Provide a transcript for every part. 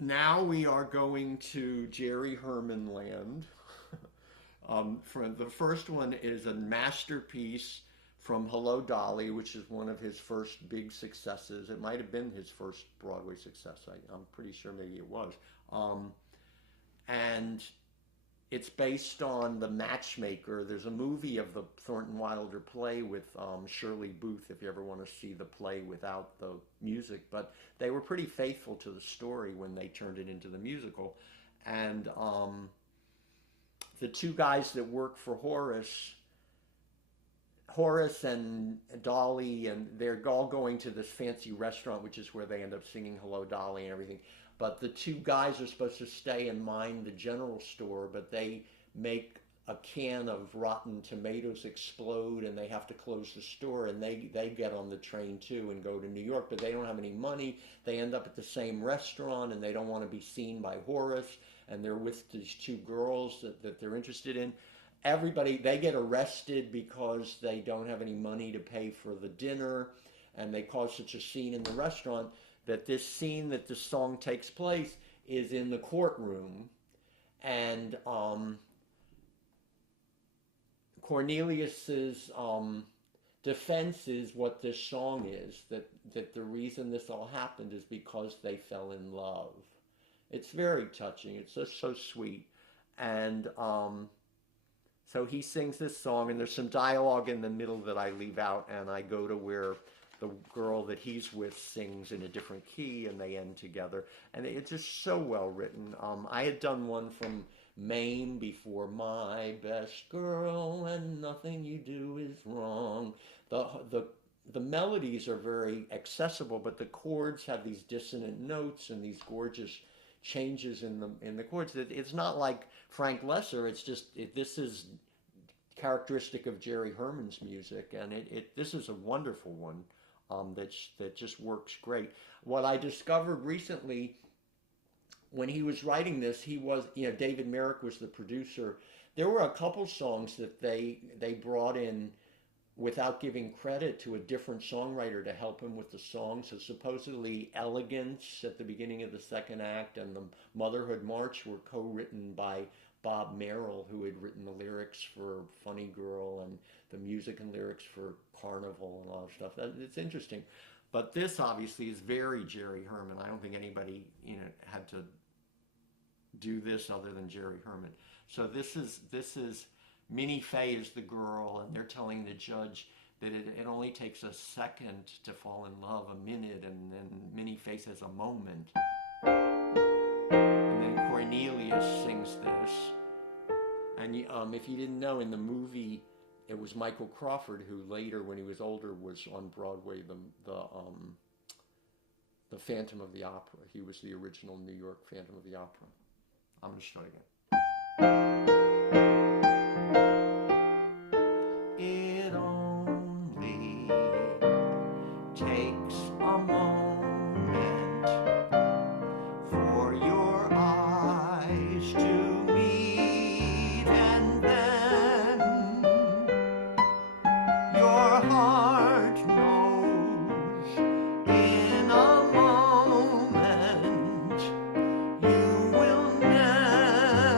Now we are going to Jerry Herman land. For the first one is a masterpiece from Hello Dolly, which is one of his first big successes. It might have been his first Broadway success. I'm pretty sure maybe it was. Um, and it's based on The Matchmaker. There's a movie of the Thornton Wilder play with Shirley Booth, if you ever want to see the play without the music. But they were pretty faithful to the story when they turned it into the musical. And the two guys that work for Horace and Dolly, and they're all going to this fancy restaurant, which is where they end up singing Hello Dolly and everything. But the two guys are supposed to stay and mind the general store, but they make a can of rotten tomatoes explode and they have to close the store, and they get on the train too and go to New York, but they don't have any money. They end up at the same restaurant and they don't want to be seen by Horace, and they're with these two girls that they're interested in. Everybody, they get arrested because they don't have any money to pay for the dinner, and they cause such a scene in the restaurant that this scene that the song takes place is in the courtroom. And Cornelius's defense is what this song is, that the reason this all happened is because they fell in love. It's very touching. It's just so sweet. And so he sings this song, and there's some dialogue in the middle that I leave out, and I go to where the girl that he's with sings in a different key, and they end together. And it's just so well written. I had done one from Maine before, my best girl, and nothing you do is wrong. The melodies are very accessible, but the chords have these dissonant notes and these gorgeous changes in the chords. It's not like Frank Lesser. It's just this is characteristic of Jerry Herman's music, and this is a wonderful one that just works great. What I discovered recently, when he was writing this, he was, David Merrick was the producer. There were a couple songs that they brought in without giving credit to a different songwriter to help him with the song. So supposedly Elegance at the beginning of the second act and the Motherhood March were co-written by Bob Merrill, who had written the lyrics for Funny Girl and the music and lyrics for Carnival and all that stuff. It's interesting. But this obviously is very Jerry Herman. I don't think anybody, had to do this other than Jerry Herman. So this is Minnie Fay is the girl, and they're telling the judge that it only takes a second to fall in love, a minute, and then Minnie Fay says a moment. And then Cornelius sings this. And if you didn't know, in the movie, it was Michael Crawford who later, when he was older, was on Broadway, the Phantom of the Opera. He was the original New York Phantom of the Opera. I'm going to start again. It only takes a moment for your eyes to meet, and then your heart knows in a moment you will never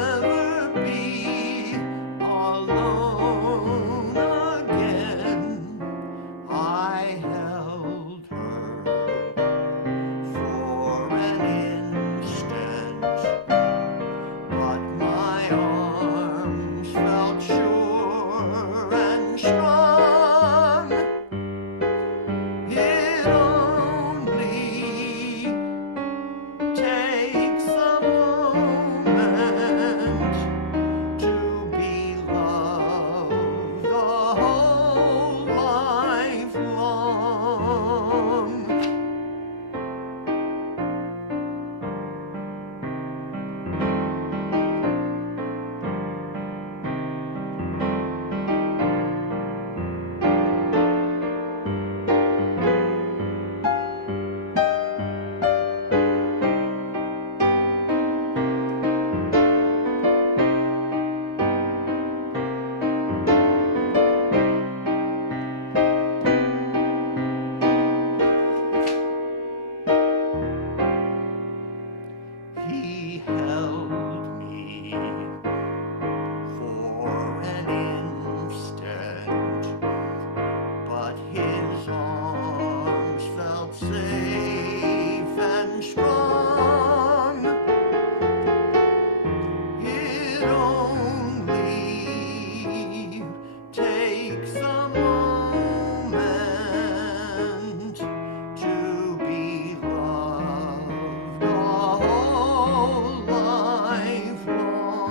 and strong. It only takes a moment to be loved a whole life long,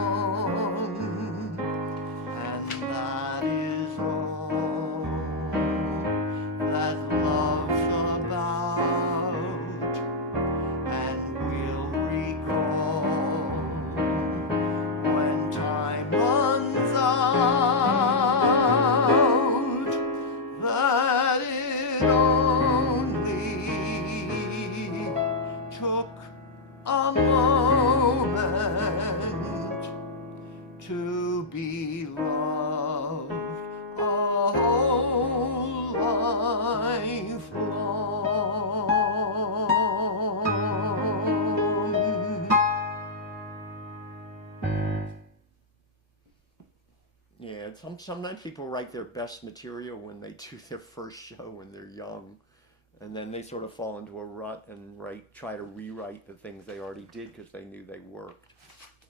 and that is all that love's about, and we'll recall when time runs out, that it only took a moment to be loved a whole life long. Yeah, sometimes people write their best material when they do their first show when they're young, and then they sort of fall into a rut and try to rewrite the things they already did because they knew they worked.